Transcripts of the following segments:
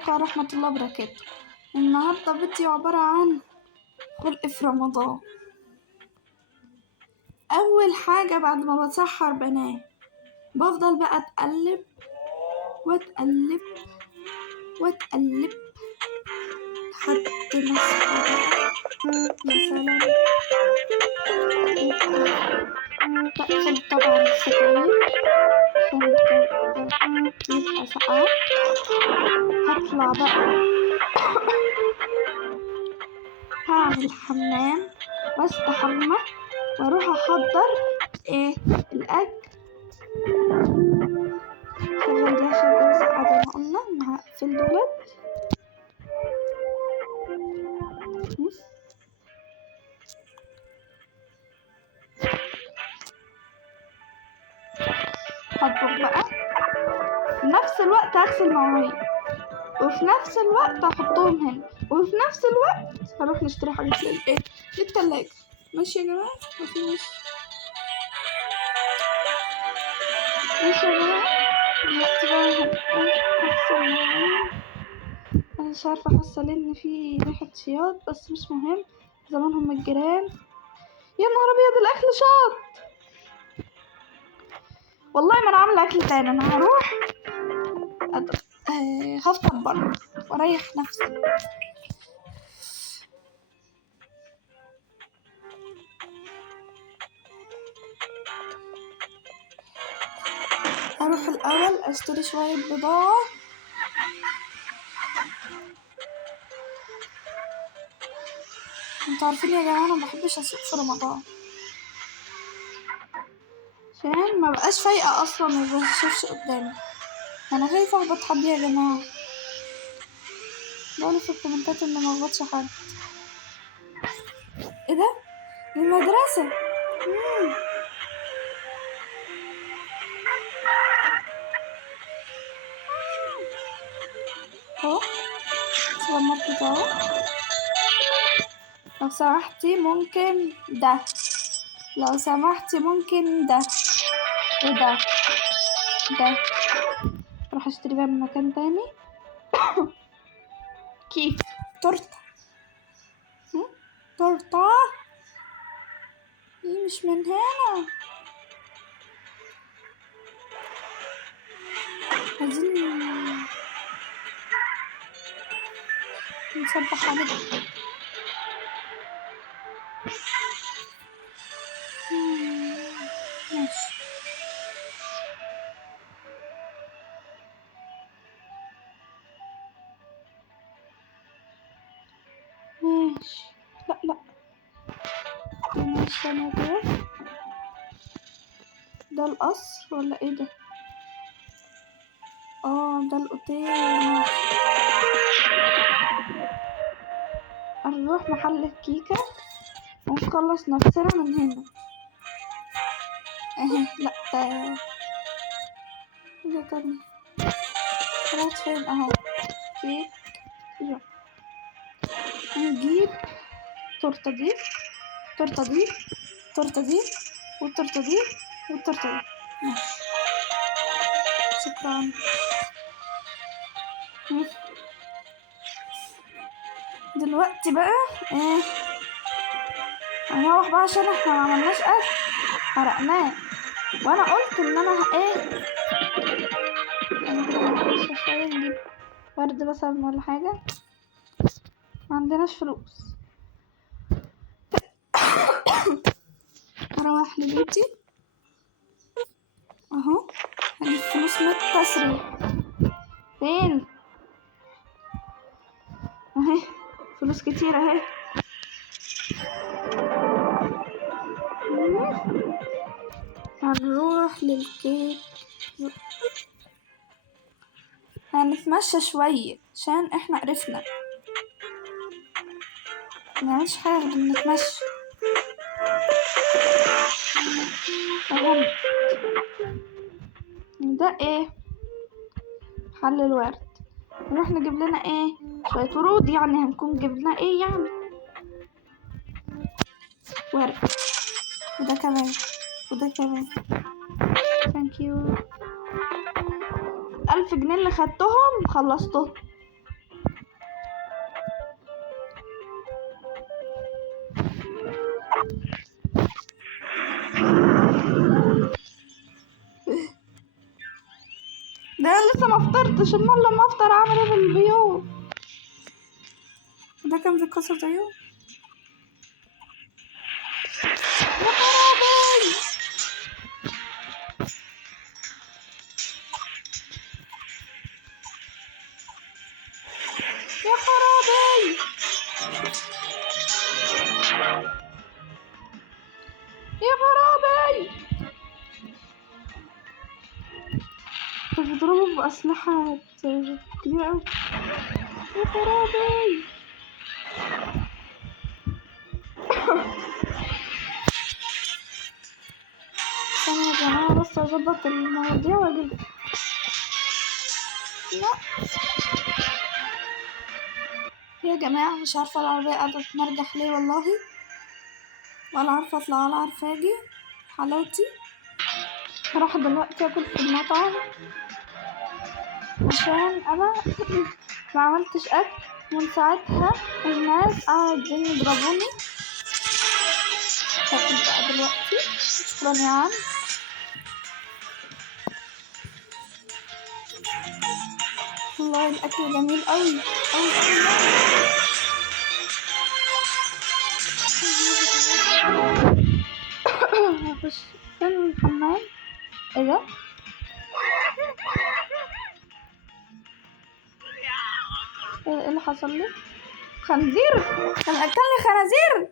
عليكم ورحمة الله وبركاته. النهاردة فيديو عبارة عن خلق في رمضان. أول حاجة بعد ما بتسحر بنام، بفضل بقى أتقلب وأتقلب وأتقلب لحد ما أصحى. مثلا بقفل طبعا الستاير عشان يبقى ساقعة. هطلع بقى هعمل حمام واستحمى واروح احضر الاكل. شغل دي عشان الجو ساقع زي ما قلنا. هقفل دولت. هطبخ بقى في نفس الوقت، هغسل مواعين وفي نفس الوقت احطهم هنا، وفي نفس الوقت هروح نشتري حاجات للتلاجة. ماشي يا جماعة؟ ماشي يا جماعة. دلوقتي بقى هغسل مواعين. انا مش عارفة، حاسة ان في ريحة شياط بس مش مهم، زمانهم الجيران. يا نهار ابيض، الاكل شاط. والله ما انا عاملة اكل تاني. انا هروح هفطر بره واريح نفسي. هروح الاول اشتري شوية بضاعة. انتوا عارفين يا جماعة انا مبحبش اسوق في رمضان عشان مبقاش فايقة اصلا ومبشوفش قدامي. انا خايفة اخبط حد يا جماعة. قولوا في الكومنتات ان مخبطش حد. ايه ده؟ دي المدرسة. اهو سلامات اهو. لو سمحتي ممكن ده، لو سمحتي ممكن ده وده ده. اروح اشتري بقى من مكان تاني. كيك تورته. تورته دي مش من هنا. عايزين نصبح عليه. ماشي. ماشي. لا ماشي. انا ده القصر ولا ايه ده؟ ده الاوتيل. نروح محل الكيكة ونخلص نفسنا من هنا. لا ده تاني. راحت فين؟ اهو كيك. يلا هنجيب التورته دي، التورته دي، التورته دي، والتورته دي، والتورته دي. ماشي. شكرا. دلوقتي بقى هنروح بقى عشان احنا معملناش اكل، حرقناه. وانا قلت ان انا انا شوية نجيب ورد مثلا ولا حاجة. ما عندناش فلوس. اروح لبيتي اهو. هجيب فلوس من التسريح. فين؟ اهي فلوس كتير اهي. هنروح للكيك. هنتمشى شوية عشان احنا عرفنا منعملش حاجة غير نتمشى. فهمت. ده ايه؟ حل الورد. نروح نجيب لنا شوية ورود، يعني هنكون جيب لنا يعني ورد. وده كمان وده كمان. ثانك يو. 1000 جنيه اللي خدتهم خلصتهم. فطرتش، امال لما افطر اعمل ايه في البيوت؟ ده كان بيتكسر زيه. يا خرابي يا خرابي يا خرابي. بيضربوا بأسلحة كبيرة أوي. يا خرابي. ثانية يا جماعة بس أظبط المواضيع وأجيب. لا يا جماعة مش عارفة العربية قاعدة تمرجح ليه والله، ولا عارفة أطلع ولا عارفة أجي. حلاوتي هروح دلوقتي أكل في المطعم عشان أنا ما عملتش أكل من ساعتها، الناس قاعدين يضربوني. هاكل بقى دلوقتي. شكرا يا عم. والله الأكل جميل أوي أوي أوي. هخش فين الحمام؟ ايه ده؟ ايه اللي حصل لي؟ خنزير كان أكلني خنازير.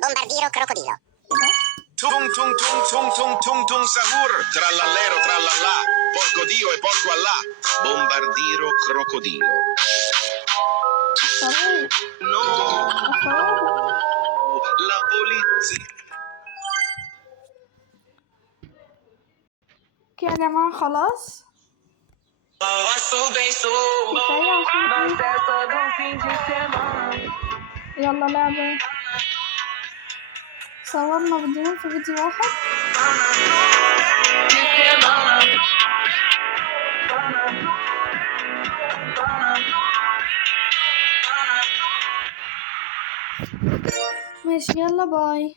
Bombardiro crocodilo. Tung tung tung tung tung tung tung sahur. Trallallero trallallà. Porco Dio e porco Allah. Bombardiro crocodilo. No. La polizia. يا جماعة خلاص يلا لعبة. صورنا فيديوهين في فيديو واحد. ماشي يلا باي.